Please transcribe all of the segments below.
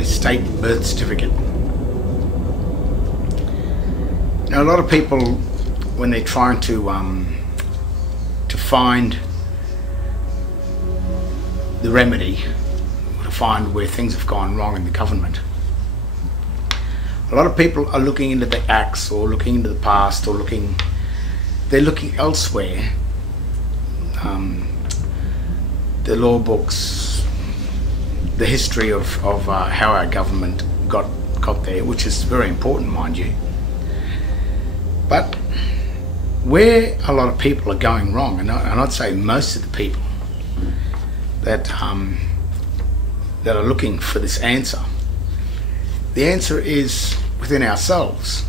a state birth certificate. Now, a lot of people, when they're trying to find the remedy, to find where things have gone wrong in the government, a lot of people are looking into the acts or looking into the past, or they're looking elsewhere. The law books, the history of how our government got there, which is very important, mind you. But where a lot of people are going wrong, and I'd say most of the people that are looking for this answer, the answer is within ourselves,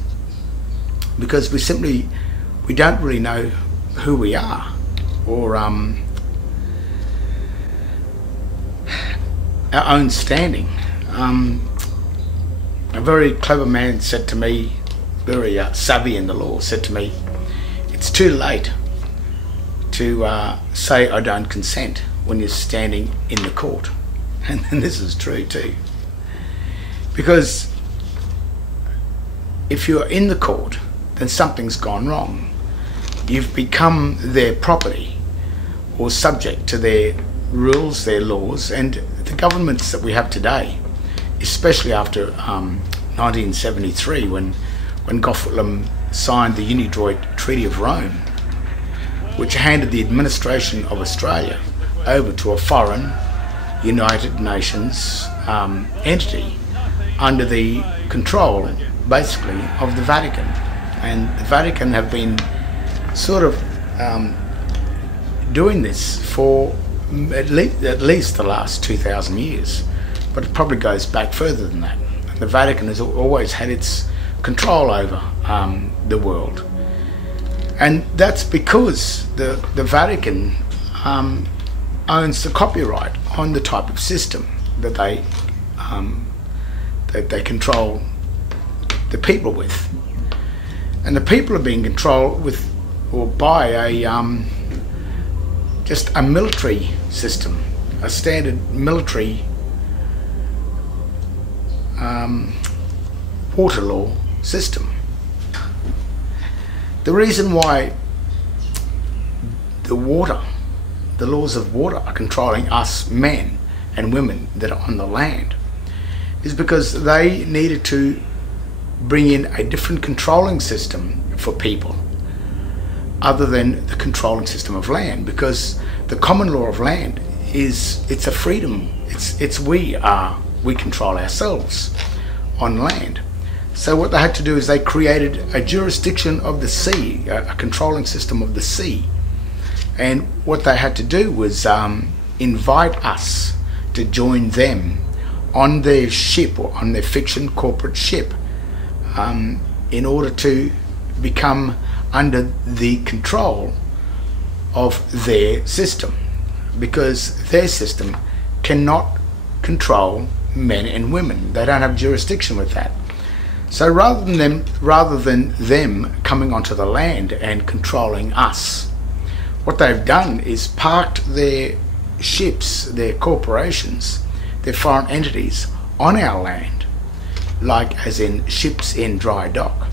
because we don't really know who we are, or our own standing. A very clever man said to me, very savvy in the law, said to me, it's too late to say I don't consent when you're standing in the court. And this is true too. Because if you're in the court, then something's gone wrong. You've become their property, or subject to their rules, their laws, and the governments that we have today, especially after 1973, when Gough Whitlam signed the Unidroit Treaty of Rome, which handed the administration of Australia over to a foreign United Nations entity under the control, basically, of the Vatican. And the Vatican have been sort of doing this for at least the last 2,000 years, but it probably goes back further than that. The Vatican has always had its control over the world, and that's because the Vatican owns the copyright on the type of system that they control the people with, and the people are being controlled with or by a just a military system, a standard military water law system. The reason why the laws of water are controlling us men and women that are on the land is because they needed to bring in a different controlling system for people other than the controlling system of land, because the common law of land it's a freedom. We control ourselves on land. So what they had to do is they created a jurisdiction of the sea, a controlling system of the sea. And what they had to do was invite us to join them on their ship, or on their fiction corporate ship, in order to become under the control of their system, because their system cannot control men and women. They don't have jurisdiction with that. So rather than them coming onto the land and controlling us, what they've done is parked their ships, their corporations, their foreign entities on our land, like as in ships in dry dock.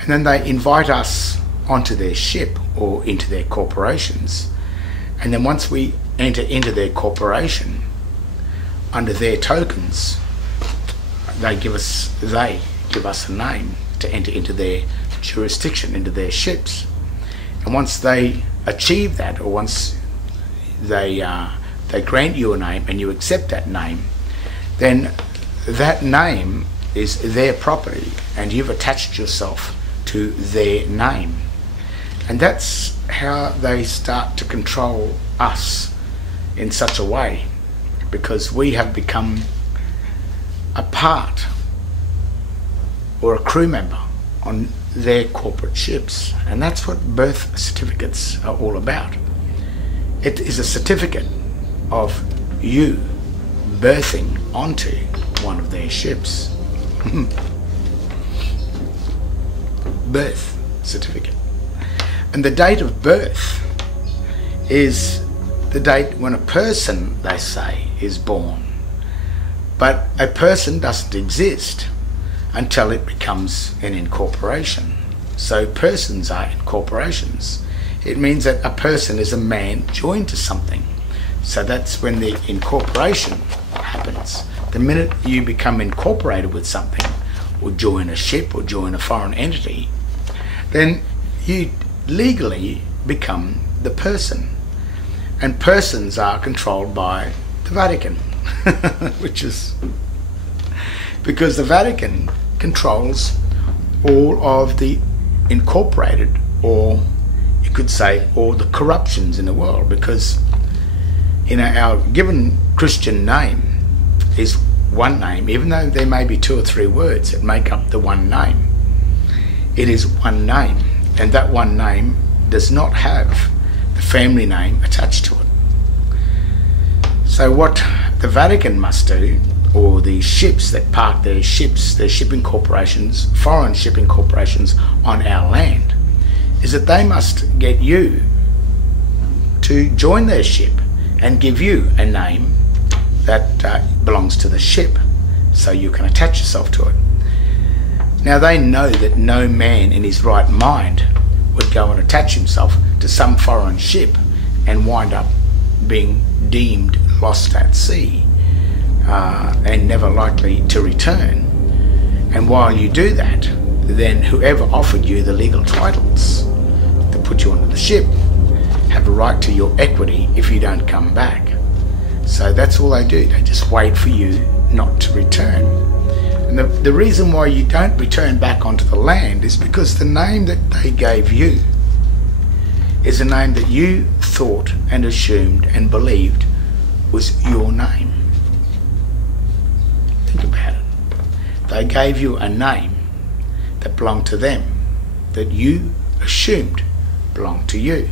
And then they invite us onto their ship or into their corporations. And then once we enter into their corporation, under their tokens, they give us a name to enter into their jurisdiction, into their ships. And once they achieve that, or once they grant you a name and you accept that name, then that name is their property and you've attached yourself to their name. And that's how they start to control us in such a way, because we have become a part or a crew member on their corporate ships. And that's what birth certificates are all about. It is a certificate of you birthing onto one of their ships. Birth certificate. And the date of birth is the date when a person, they say, is born. But a person doesn't exist until it becomes an incorporation. So persons are incorporations. It means that a person is a man joined to something. So that's when the incorporation happens. The minute you become incorporated with something, or join a ship, or join a foreign entity, then you legally become the person. And persons are controlled by the Vatican, which is because the Vatican controls all of the incorporated, or you could say all the corruptions in the world, because our given Christian name is one name. Even though there may be 2 or 3 words that make up the one name, it is one name, and that one name does not have the family name attached to it. So what the Vatican must do, or the ships that park their ships, their shipping corporations, foreign shipping corporations on our land, is that they must get you to join their ship and give you a name that belongs to the ship, so you can attach yourself to it. Now they know that no man in his right mind would go and attach himself to some foreign ship and wind up being deemed lost at sea and never likely to return. And while you do that, then whoever offered you the legal titles to put you onto the ship have a right to your equity if you don't come back. So that's all they do. They just wait for you not to return. And the reason why you don't return back onto the land is because the name that they gave you is a name that you thought and assumed and believed was your name. Think about it. They gave you a name that belonged to them, that you assumed belonged to you.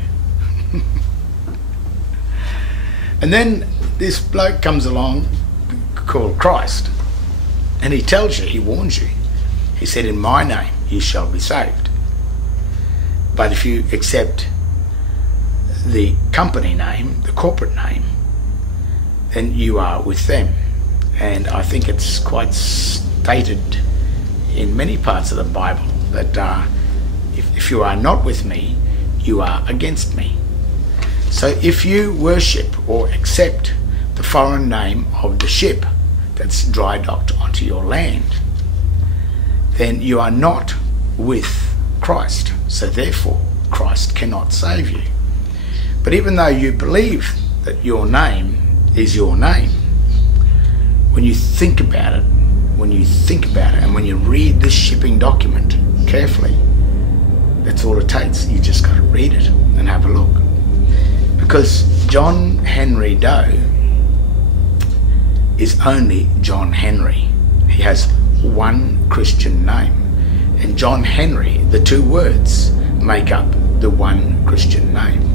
And then this bloke comes along called Christ, and he tells you, he warns you. He said, in my name you shall be saved. But if you accept the company name, the corporate name, then you are with them. And I think it's quite stated in many parts of the Bible that if you are not with me, you are against me. So if you worship or accept the foreign name of the ship that's dry docked onto your land, then you are not with Christ. So therefore, Christ cannot save you. But even though you believe that your name is your name, when you think about it, and when you read this shipping document carefully, that's all it takes. You just got to read it and have a look. Because John Henry Doe is only John Henry. He has one Christian name. And John Henry, the 2 words, make up the one Christian name.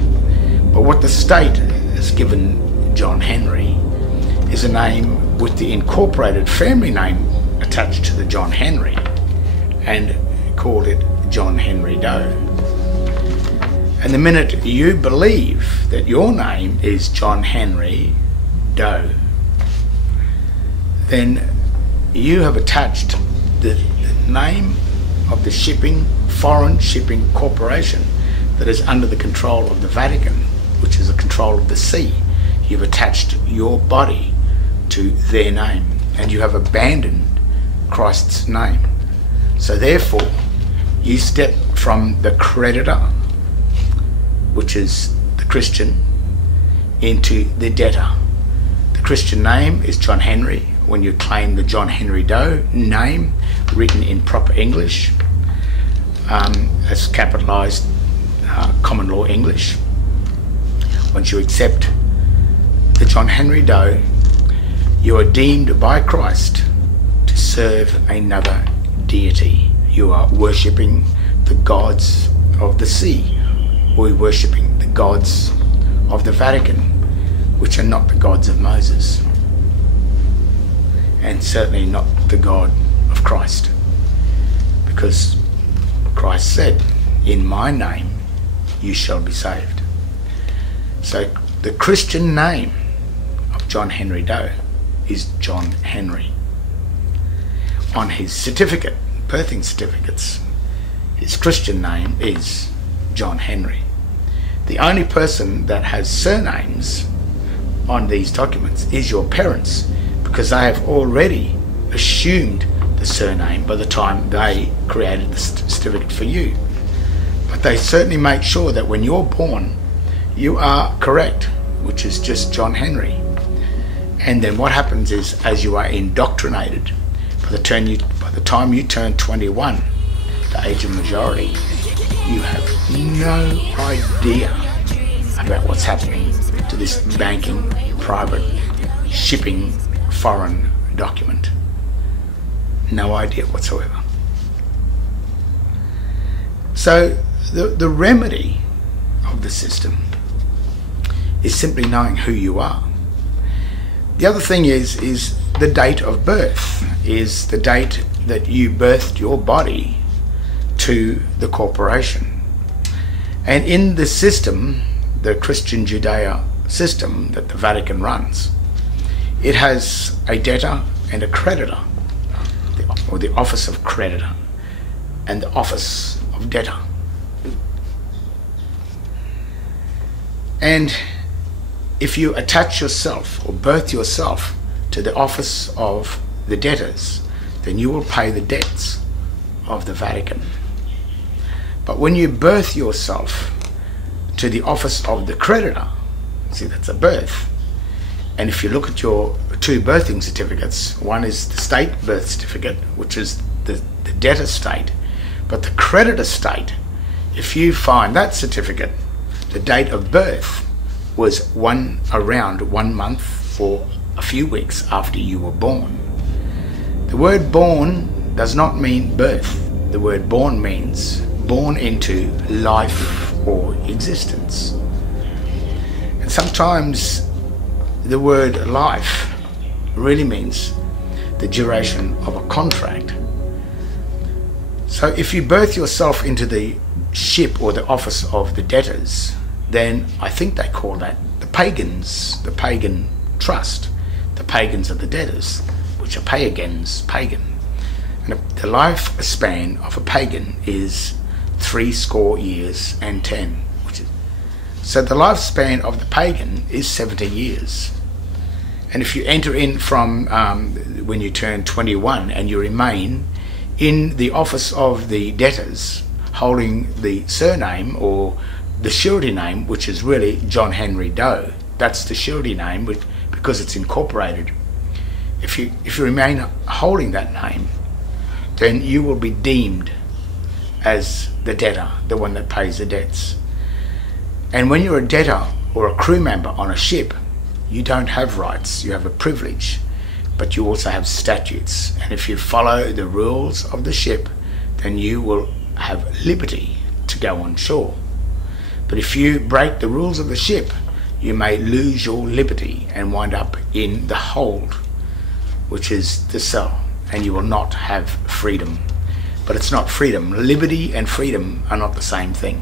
But what the state has given John Henry is a name with the incorporated family name attached to the John Henry, and called it John Henry Doe. And the minute you believe that your name is John Henry Doe, then you have attached the name of the foreign shipping corporation that is under the control of the Vatican, which is the control of the sea. You've attached your body to their name, and you have abandoned Christ's name. So therefore, you step from the creditor, which is the Christian, into the debtor. The Christian name is John Henry. When you claim the John Henry Doe name written in proper English, as capitalized common law English, once you accept the John Henry Doe, you are deemed by Christ to serve another deity. You are worshipping the gods of the sea, or you're worshipping the gods of the Vatican, which are not the gods of Moses, and certainly not the God of Christ, because Christ said, in my name you shall be saved. So the Christian name of John Henry Doe is John Henry. On his certificate, birthing certificates, his Christian name is John Henry. The only person that has surnames on these documents is your parents, because they have already assumed the surname by the time they created the certificate for you. But they certainly make sure that when you're born, you are correct, which is just John Henry. And then what happens is, as you are indoctrinated, by the time you turn 21, the age of majority, you have no idea about what's happening to this banking, private, shipping, foreign document. No idea whatsoever. So the remedy of the system is simply knowing who you are. The other thing is the date of birth, is the date that you birthed your body to the corporation. And in the system, the Christian Judea system that the Vatican runs, it has a debtor and a creditor, or the office of creditor and the office of debtor. And if you attach yourself or birth yourself to the office of the debtors, then you will pay the debts of the Vatican. But when you birth yourself to the office of the creditor, see, that's a birth. And if you look at your two birthing certificates, one is the state birth certificate, which is the debtor state, but the creditor state, if you find that certificate, the date of birth was around 1 month or a few weeks after you were born. The word born does not mean birth. The word born means born into life or existence. And sometimes the word life really means the duration of a contract. So if you birth yourself into the ship or the office of the debtors, then I think they call that the pagans, the pagan trust. The pagans are the debtors, which are pagans, pagan. And the lifespan of a pagan is 70 years and 10. So the lifespan of the pagan is 70 years. And if you enter in from when you turn 21 and you remain in the office of the debtors, holding the surname or the surety name, which is really John Henry Doe, that's the surety name because it's incorporated. If you remain holding that name, then you will be deemed as the debtor, the one that pays the debts. And when you're a debtor or a crew member on a ship, you don't have rights, you have a privilege, but you also have statutes. And if you follow the rules of the ship, then you will have liberty to go on shore. But if you break the rules of the ship, you may lose your liberty and wind up in the hold, which is the cell, and you will not have freedom. But it's not freedom. Liberty and freedom are not the same thing.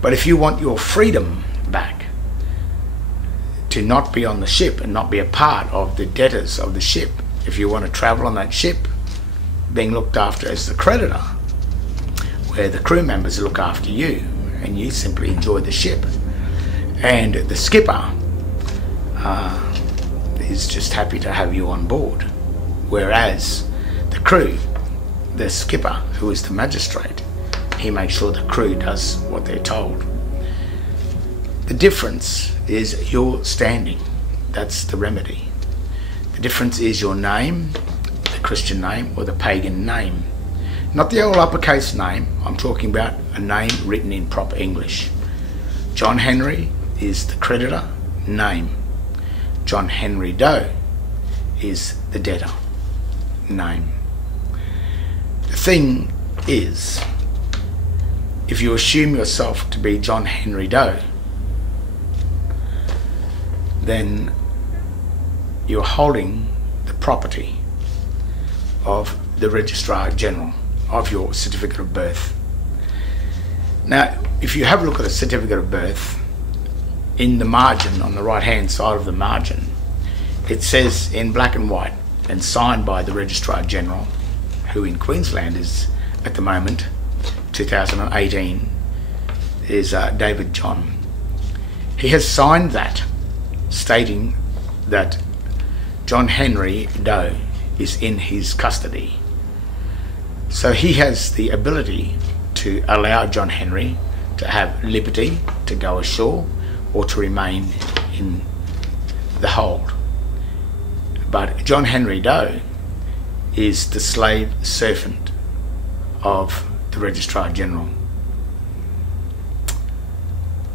But if you want your freedom back, to not be on the ship and not be a part of the debtors of the ship, if you want to travel on that ship, being looked after as the creditor, where the crew members look after you and you simply enjoy the ship, and the skipper is just happy to have you on board, whereas the crew, the skipper, who is the magistrate, he makes sure the crew does what they're told. The difference is your standing. That's the remedy. The difference is your name, the Christian name or the pagan name. Not the old uppercase name. I'm talking about a name written in proper English. John Henry is the creditor name. John Henry Doe is the debtor name. The thing is, if you assume yourself to be John Henry Doe, then you're holding the property of the Registrar General of your certificate of birth. Now, if you have a look at a certificate of birth, in the margin, on the right hand side of the margin, it says in black and white and signed by the Registrar General, who in Queensland is at the moment, 2018, is David John. He has signed that, stating that John Henry Doe is in his custody. So he has the ability to allow John Henry to have liberty to go ashore or to remain in the hold. But John Henry Doe is the slave servant of the Registrar General.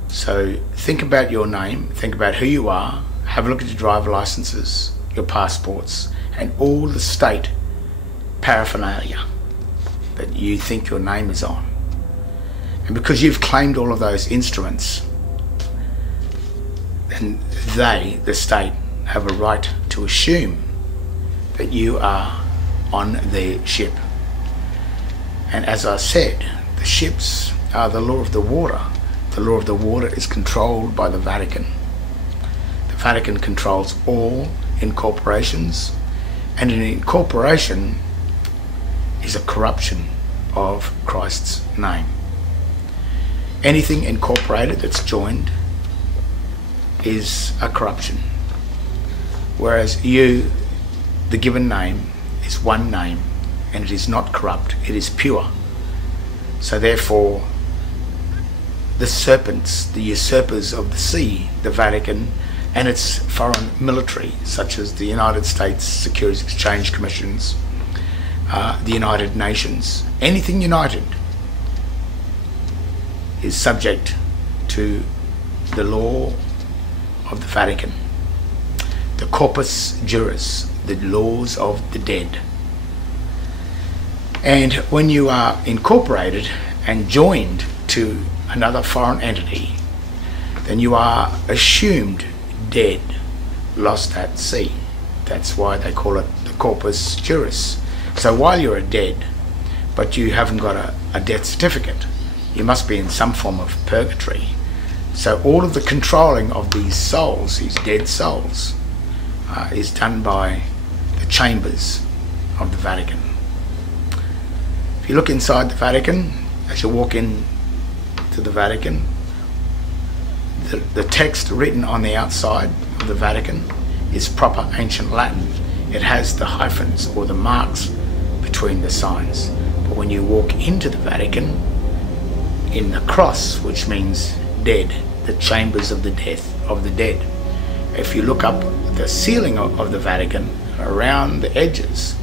So think about your name, think about who you are, have a look at your driver licenses, your passports, and all the state paraphernalia that you think your name is on. And because you've claimed all of those instruments, then they, the state, have a right to assume that you are on their ship. And as I said, the ships are the law of the water. The law of the water is controlled by the Vatican. The Vatican controls all incorporations, and an incorporation is a corruption of Christ's name. Anything incorporated that's joined is a corruption, whereas you, the given name, is one name, and it is not corrupt, it is pure. So therefore, the serpents, the usurpers of the sea, the Vatican and its foreign military, such as the United States Securities Exchange Commissions, the United Nations, anything united is subject to the law of the Vatican, the corpus juris, the laws of the dead. And when you are incorporated and joined to another foreign entity, then you are assumed dead, lost at sea. That's why they call it the corpus juris. So while you're dead, but you haven't got a death certificate, you must be in some form of purgatory. So all of the controlling of these souls, these dead souls, is done by the chambers of the Vatican. If you look inside the Vatican, as you walk in to the Vatican, the text written on the outside of the Vatican is proper ancient Latin. It has the hyphens or the marks between the signs. But when you walk into the Vatican, in the cross, which means dead, the chambers of the dead, if you look up the ceiling of the Vatican, around the edges,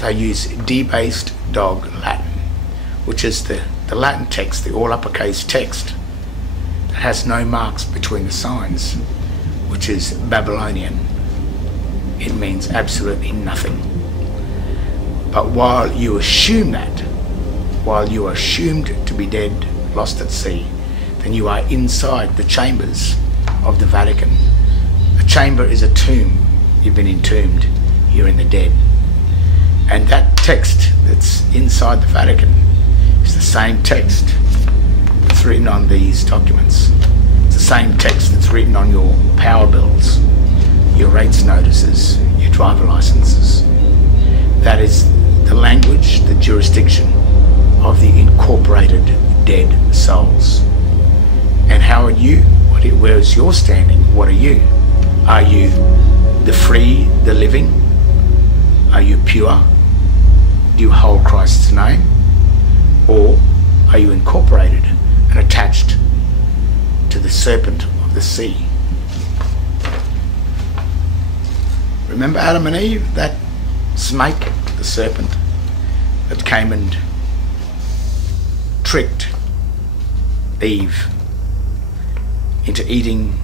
they use debased dog Latin, which is the Latin text, the all uppercase text, that has no marks between the signs, which is Babylonian. It means absolutely nothing. But while you assume that, while you are assumed to be dead, lost at sea, then you are inside the chambers of the Vatican. A chamber is a tomb. You've been entombed. You're in the dead. And that text that's inside the Vatican is the same text that's written on these documents. It's the same text that's written on your power bills, your rates notices, your driver licenses. That is the language, the jurisdiction of the incorporated dead souls. And how are you? Where is your standing? What are you? Are you the free, the living? Are you pure? Do you hold Christ's name? Or are you incorporated and attached to the serpent of the sea? Remember Adam and Eve? That snake, the serpent, that came and tricked Eve into eating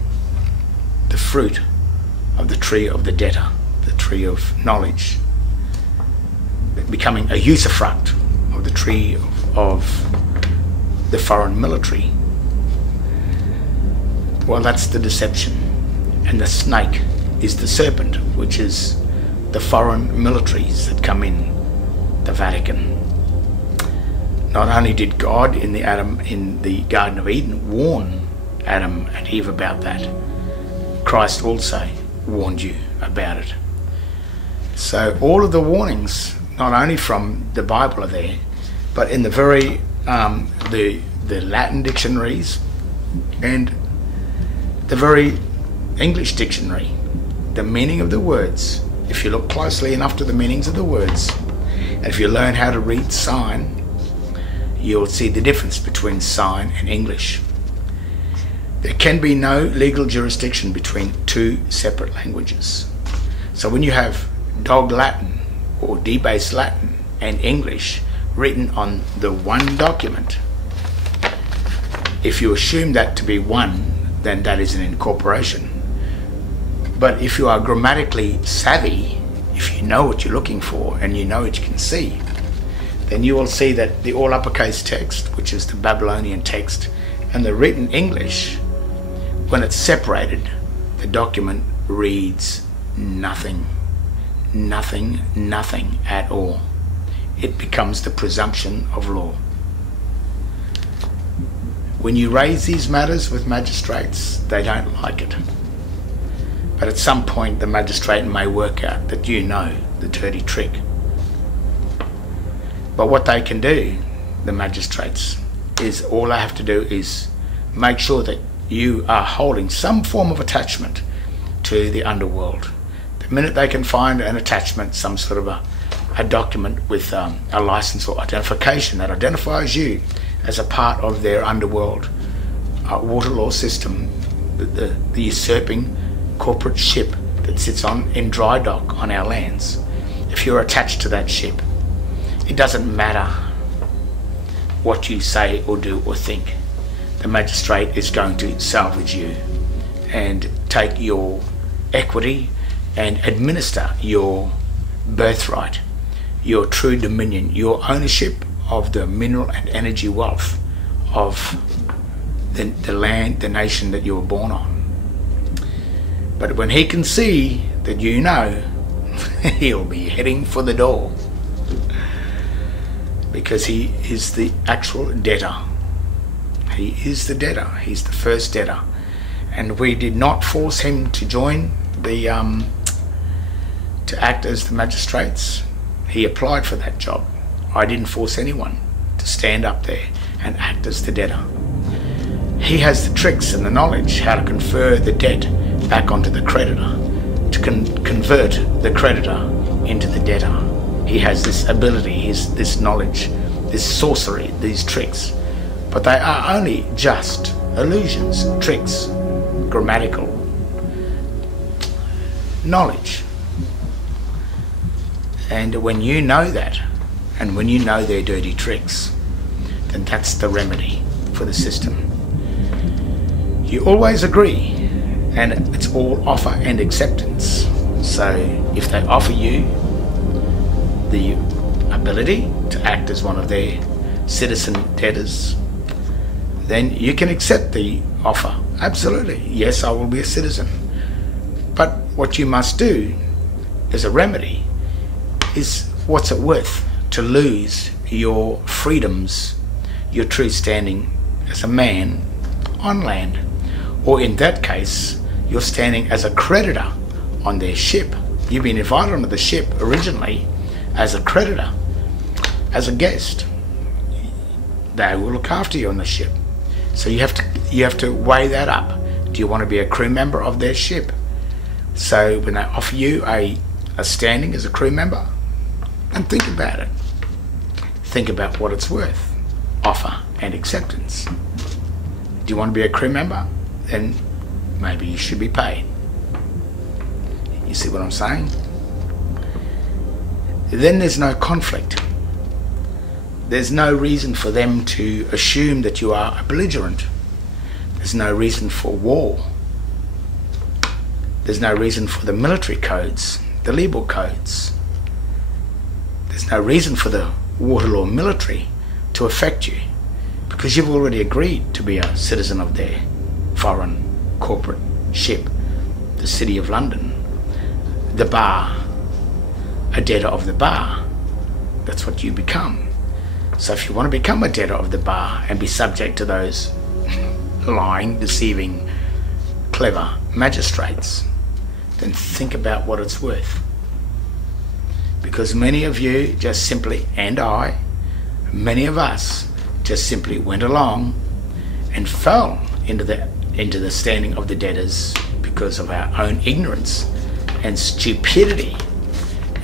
the fruit of the tree of the debtor, the tree of knowledge, becoming a usufruct of the tree of the foreign military. Well, that's the deception. And the snake is the serpent, which is the foreign militaries that come in the Vatican. Not only did God in the Garden of Eden warn Adam and Eve about that, Christ also warned you about it. So all of the warnings, not only from the Bible are there, but in the very the Latin dictionaries and the very English dictionary, the meaning of the words. If you look closely enough to the meanings of the words, and if you learn how to read sign, you'll see the difference between sign and English. There can be no legal jurisdiction between two separate languages. So when you have Dog Latin or debased Latin and English written on the one document, if you assume that to be one, then that is an incorporation. But if you are grammatically savvy, if you know what you're looking for and you know what you can see, then you will see that the all uppercase text, which is the Babylonian text, and the written English, when it's separated, the document reads nothing. Nothing, nothing at all. It becomes the presumption of law. When you raise these matters with magistrates, they don't like it. But at some point the magistrate may work out that you know the dirty trick. But what they can do, the magistrates, is all they have to do is make sure that you are holding some form of attachment to the underworld. The minute they can find an attachment, some sort of a document with a license or identification that identifies you as a part of their underworld water law system, the usurping corporate ship that sits in dry dock on our lands, if you're attached to that ship, it doesn't matter what you say or do or think. The magistrate is going to salvage you and take your equity and administer your birthright, your true dominion, your ownership of the mineral and energy wealth of the land, the nation that you were born on. But when he can see that you know, he'll be heading for the door, because he is the actual debtor. He is the debtor. He's the first debtor. And we did not force him to join the to act as the magistrates. He applied for that job. I didn't force anyone to stand up there and act as the debtor. He has the tricks and the knowledge how to confer the debt back onto the creditor, to convert the creditor into the debtor. He has this ability, this knowledge, this sorcery, these tricks. But they are only just illusions, tricks, grammatical knowledge. And when you know that, and when you know their dirty tricks, then that's the remedy for the system. You always agree, and it's all offer and acceptance. So if they offer you the ability to act as one of their citizen debtors, then you can accept the offer. Absolutely, yes, I will be a citizen. But what you must do as a remedy is, what's it worth to lose your freedoms, your true standing as a man on land? Or in that case, you're standing as a creditor on their ship. You've been invited onto the ship originally as a creditor, as a guest. They will look after you on the ship. So you have to weigh that up. Do you want to be a crew member of their ship? So when they offer you a standing as a crew member, and think about it. Think about what it's worth. Offer and acceptance. Do you want to be a crew member? Then maybe you should be paid. You see what I'm saying? Then there's no conflict. There's no reason for them to assume that you are a belligerent. There's no reason for war. There's no reason for the military codes, the legal codes. There's no reason for the water law military to affect you, because you've already agreed to be a citizen of their foreign corporate ship, the City of London, the bar, a debtor of the bar. That's what you become. So if you want to become a debtor of the bar and be subject to those lying, deceiving, clever magistrates, then think about what it's worth. Because many of you just simply, and many of us just simply went along and fell into the standing of the debtors because of our own ignorance and stupidity,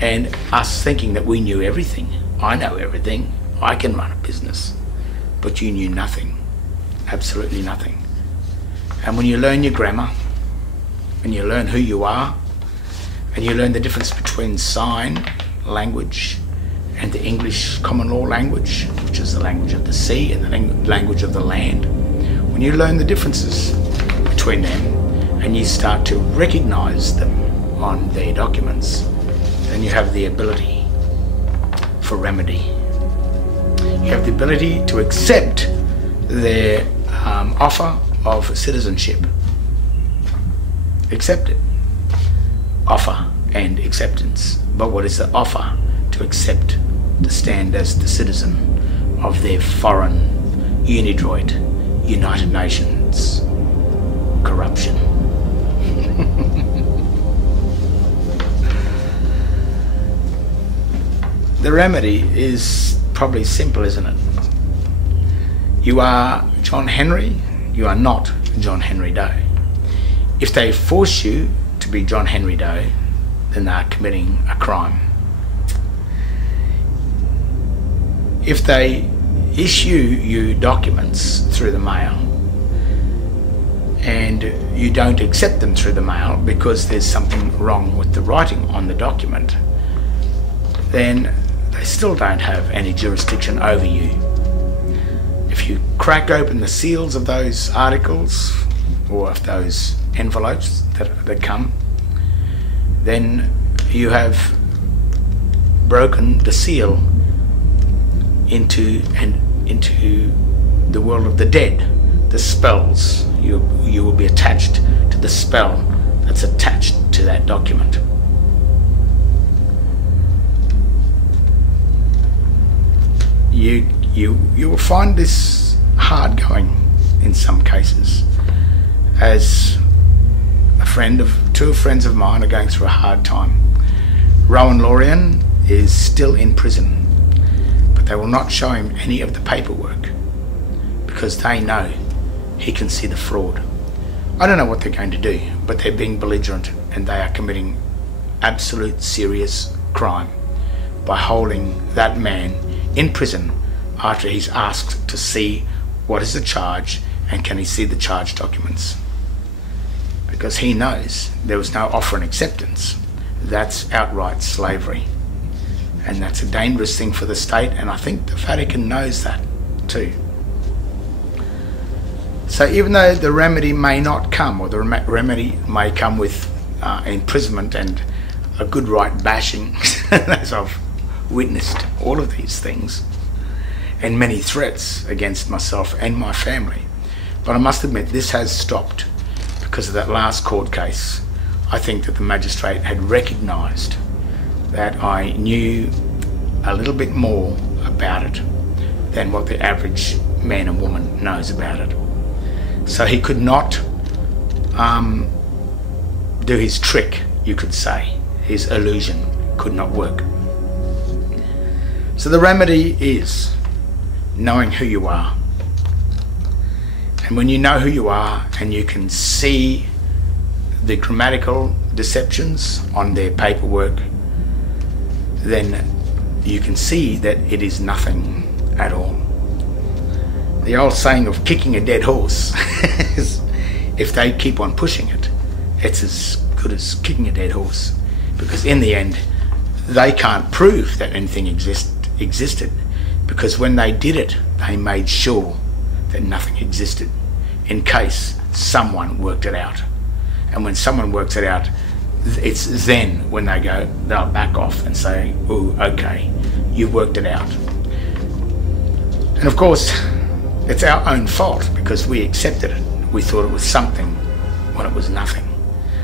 and us thinking that we knew everything. I know everything. I can run a business. But you knew nothing. Absolutely nothing. And when you learn your grammar, and you learn who you are, and you learn the difference between sign language and the English common law language, which is the language of the sea and the language of the land, when you learn the differences between them and you start to recognize them on their documents, then you have the ability for remedy. You have the ability to accept their offer of citizenship. Accept it. Offer and acceptance. But what is the offer? To accept, to stand as the citizen of their foreign unidroit United Nations corruption. The remedy is probably simple, isn't it? You are John Henry, you are not John Henry Doe. If they force you to be John Henry Doe, then they are committing a crime. If they issue you documents through the mail and you don't accept them through the mail because there's something wrong with the writing on the document, then they still don't have any jurisdiction over you. If you crack open the seals of those articles or of those envelopes that come, then you have broken the seal into the world of the dead, the spells. You will be attached to the spell that's attached to that document. You will find this hard going in some cases. As two friends of mine are going through a hard time. Rowan Lorian is still in prison, but they will not show him any of the paperwork because they know he can see the fraud. I don't know what they're going to do, but they're being belligerent and they are committing absolute serious crime by holding that man in prison after he's asked to see what is the charge and can he see the charge documents. Because he knows there was no offer and acceptance. That's outright slavery. And that's a dangerous thing for the state, and I think the Vatican knows that too. So even though the remedy may not come, or the remedy may come with imprisonment and a good right bashing, as I've witnessed all of these things, and many threats against myself and my family. But I must admit, this has stopped because of that last court case. I think that the magistrate had recognised that I knew a little bit more about it than what the average man and woman knows about it. So he could not do his trick, you could say. His illusion could not work. So the remedy is knowing who you are. And when you know who you are and you can see the grammatical deceptions on their paperwork, then you can see that it is nothing at all. The old saying of kicking a dead horse is, if they keep on pushing it, it's as good as kicking a dead horse, because in the end they can't prove that anything existed, because when they did it, they made sure that nothing existed in case someone worked it out. And when someone works it out, it's then when they'll back off and say, oh, okay, you've worked it out. And of course, it's our own fault because we accepted it. We thought it was something when it was nothing.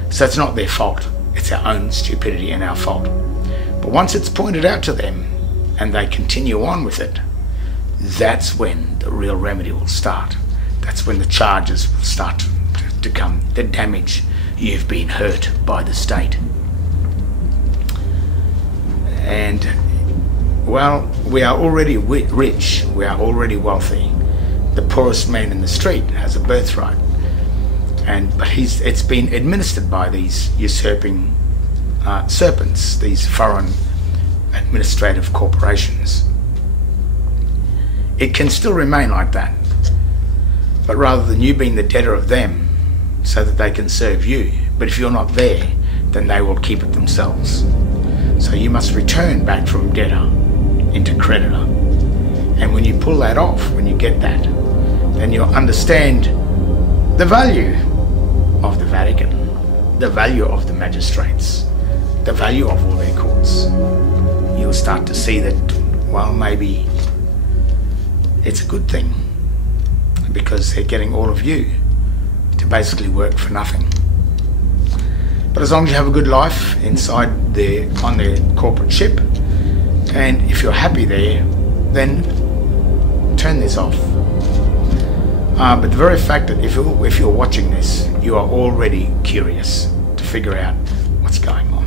So it's not their fault. It's our own stupidity and our fault. But once it's pointed out to them and they continue on with it, that's when the real remedy will start. That's when the charges will start to come, the damage you've been hurt by the state. And, well, we are already rich, we are already wealthy. The poorest man in the street has a birthright. But it's been administered by these usurping serpents, these foreign administrative corporations. It can still remain like that, but rather than you being the debtor of them so that they can serve you, but if you're not there, then they will keep it themselves. So you must return back from debtor into creditor. And when you pull that off, when you get that, then you'll understand the value of the Vatican, the value of the magistrates, the value of all their courts. You'll start to see that, well, maybe it's a good thing, because they're getting all of you to basically work for nothing. But as long as you have a good life on their corporate ship, and if you're happy there, then turn this off. But the very fact that if you're watching this, you are already curious to figure out what's going on.